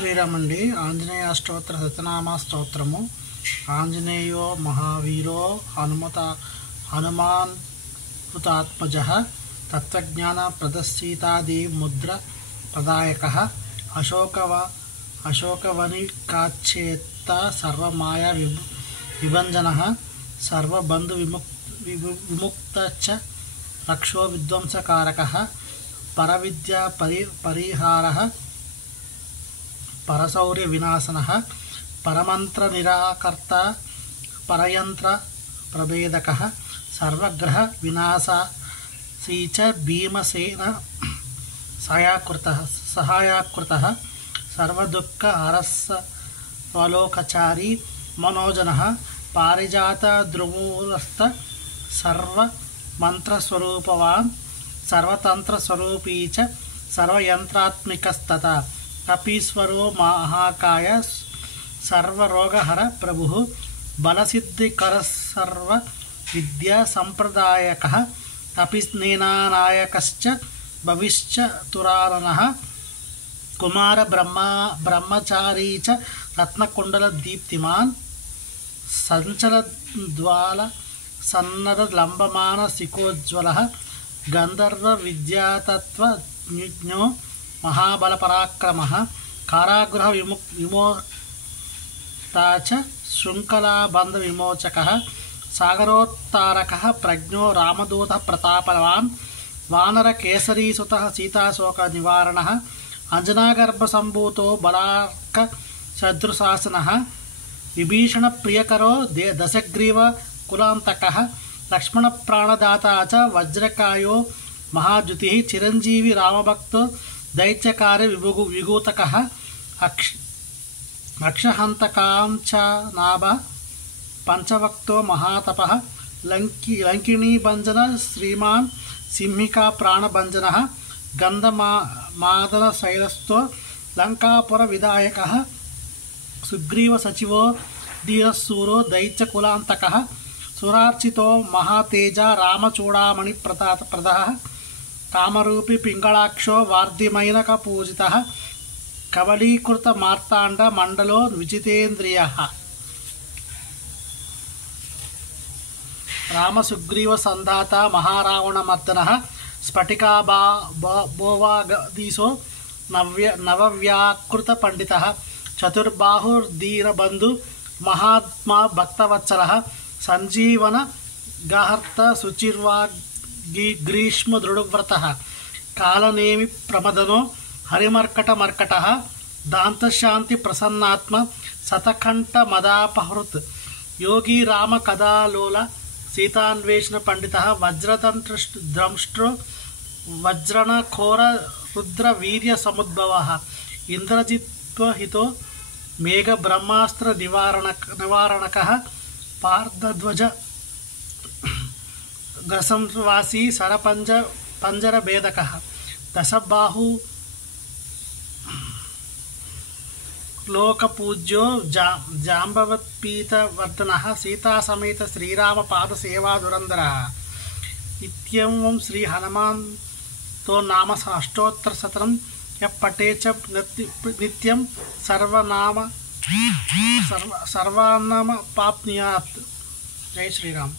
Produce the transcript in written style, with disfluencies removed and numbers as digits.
శ్రీరామండి ఆంజనేయ అష్టోత్తర శతనామ స్తోత్రము. ఆంజనేయో మహావీరో హనుమాన్ హృతాత్మజ తత్వజ్ఞాన ప్రదర్శితాది ముద్ర ప్రదాయక అశోకవనికాచ్చేత్త సర్వమాయ విభంజన సర్వబంధు విముక్త చ రక్షో విధ్వంసకారక పరవిద్యా పరిహార పరశౌర్య వినాశన పరమంత్ర నిరాకర్త పరయంత్ర ప్రభేదక సర్వగ్రహ వినాశీ చ భీమసేన సహాయకృత సర్వదుఃఖ హరస్వలోకచారీ మనోజన పారిజాత ద్రుమూలస్థ సర్వమంత్రస్వరూపవాన్ సర్వతంత్రస్వరూపీ చ సర్వయంత్రాత్మికస్తత కపీశ్వరో మహాకాయ సర్వరోగహర ప్రభు బలసిద్ధికర సర్వ విద్యా సంప్రదాయక కపిస్నేనానాయకశ్చ భవిష్యతురారణః కుమార బ్రహ్మచారీ చ రత్నకుండల దీప్తిమాన్ సంచలద్వాల సన్నద లంబమాన శిఖోజ్వలః గంధర్వ విద్యాతత్వజ్ఞో మహాబలపరాక్రమః కారాగృహ విమోక్తా చ శృంఖలాబంధ విమోచకః సాగరోత్తారకః ప్రజ్ఞో రామదూత ప్రతాపవాన్ వానర కేసరీసుతః సీతాశోక నివారణః అంజనాగర్భ సంభూతో బలార్క శత్రుశాసనః విభీషణ ప్రియకరో దశగ్రీవ కులాంతకః లక్ష్మణ ప్రాణదాత చ వజ్రకాయో మహాద్యుతి చిరంజీవి రామభక్తో దైత్యకార్య విభూతకః అక్షహంతకాంచనాభ పంచవక్తో మహాతపః లంకిణీభంజన శ్రీమాన్ సింహికా ప్రాణభంజనః గంధమాదన శైలస్థో లంకాపుర విధాయకః సుగ్రీవ సచివో ధీరశూరో దైత్యకులాంతకః సురార్చితో మహాతేజ రామచూడామణి ప్రదః కామరూపి పింగళాక్షో వార్ధిమైనక పూజితః కవలీకృత మార్తాండ మండలో విజితేంద్రియః రామసుగ్రీవ సంధాత మహారావణమర్దనః స్ఫటికాభోవాగదీశో నవవ్యాకృత పండితః చతుర్బాహుర్ధీరబంధు మహాత్మా భక్తవత్సలః సంజీవన గహర్త శుచిర్వాగ్రీష్మ దృఢవ్రతః కాలనేమి ప్రమదనో హరిమర్కటమర్కటః దాంతశాంతి ప్రసన్నాత్మ శతకంఠ మదాపహృత్ యోగి రామ కథాలోల సీతాన్వేషణ పండితః వజ్రతంత్రద్రంష్ట్రో వజ్రణఖోర రుద్ర వీర్య సముద్భవః ఇంద్రజిత్వహితో మేఘ బ్రహ్మాస్త్ర నివారణకః పార్థధ్వజ గసంవాసీ పంజర భేదకః దశబాహు లోకపూజ్యో జాంబవత్పీతవర్ధనః సీతాసమేత శ్రీరామ పాదసేవాదురంధరః ఇత్యేవం శ్రీ హనుమాన్తో నామ అష్టోత్తర శతనం పఠే చ నిత్యం సర్వనామ పాప్నుయాత్. జై శ్రీరామ్.